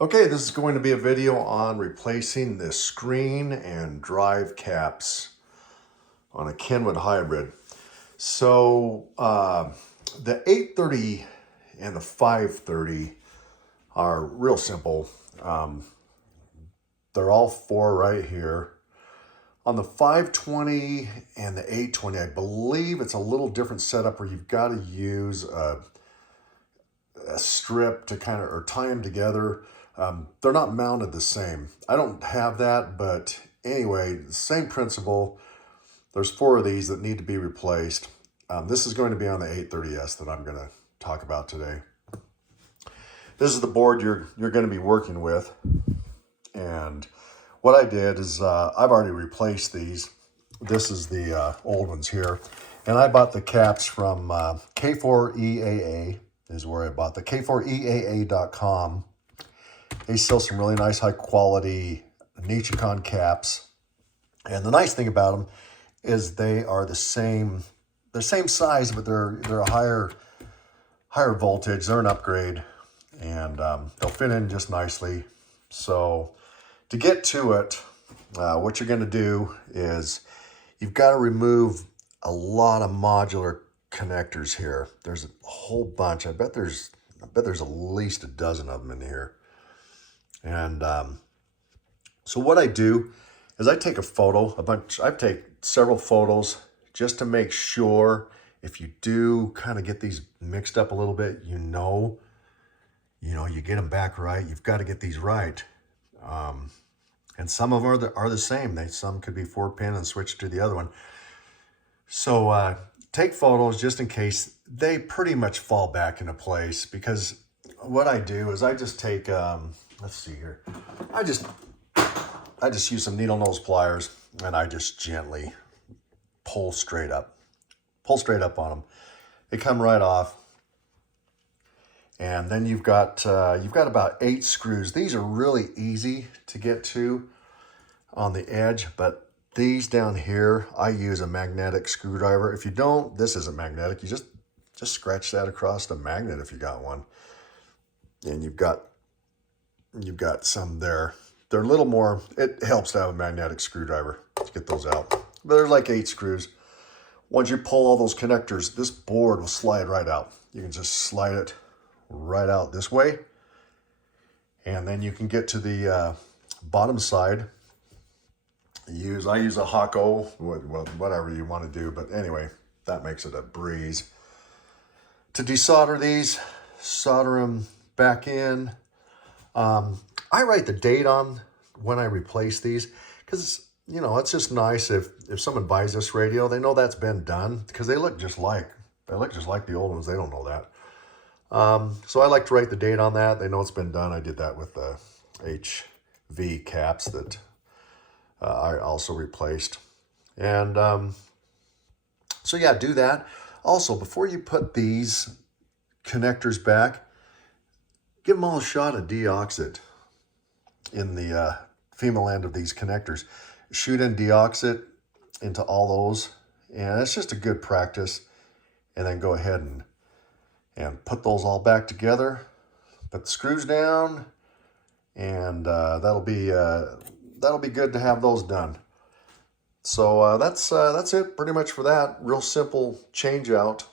Okay, this is going to be a video on replacing the screen and drive caps on a Kenwood Hybrid. So the 830 and the 530 are real simple. They're all four right here. On the 520 and the 820, I believe it's a little different setup where you've got to use a strip to kind of, or tie them together. They're not mounted the same. I don't have that, but anyway, same principle. There's four of these that need to be replaced. This is going to be on the 830S that I'm going to talk about today. This is the board you're going to be working with. And what I did is I've already replaced these. This is the old ones here. And I bought the caps from K4EAA is where I bought the K4EAA.com. They sell some really nice high quality Nichicon caps. And the nice thing about them is they are the same size, but they're a higher voltage. They're an upgrade, and they'll fit in just nicely. So to get to it, what you're going to do is you've got to remove a lot of modular connectors here. There's a whole bunch. I bet there's at least a dozen of them in here. And so what I do is I take a photo, I take several photos just to make sure if you do kind of get these mixed up a little bit, you get them back right. You've got to get these right. And some of them are the same. Some could be 4-pin and switch to the other one. So take photos just in case. They pretty much fall back into place, because what I do is I just take, let's see here. I just use some needle nose pliers, and I just gently pull straight up on them. They come right off. And then you've got about 8 screws. These are really easy to get to on the edge, but these down here, I use a magnetic screwdriver. If you don't, this isn't magnetic. You just scratch that across the magnet if you got one. And you've got some there. They're a little more, it helps to have a magnetic screwdriver to get those out. But there's like 8 screws. Once you pull all those connectors, this board will slide right out. You can just slide it right out this way. And then you can get to the bottom side. I use a Hako, whatever you want to do. But anyway, that makes it a breeze. To desolder these, solder them back in. I write the date on when I replace these, because it's just nice if someone buys this radio, they know that's been done, because they look just like the old ones. They don't know that. So I like to write the date on that. They know it's been done. I did that with the HV caps that I also replaced. And so yeah, do that. Also, before you put these connectors back, give them all a shot of deoxit in the female end of these connectors. Shoot in deoxit into all those, and it's just a good practice. And then go ahead and put those all back together. Put the screws down, and that'll be good to have those done. So that's it pretty much for that. Real simple change out.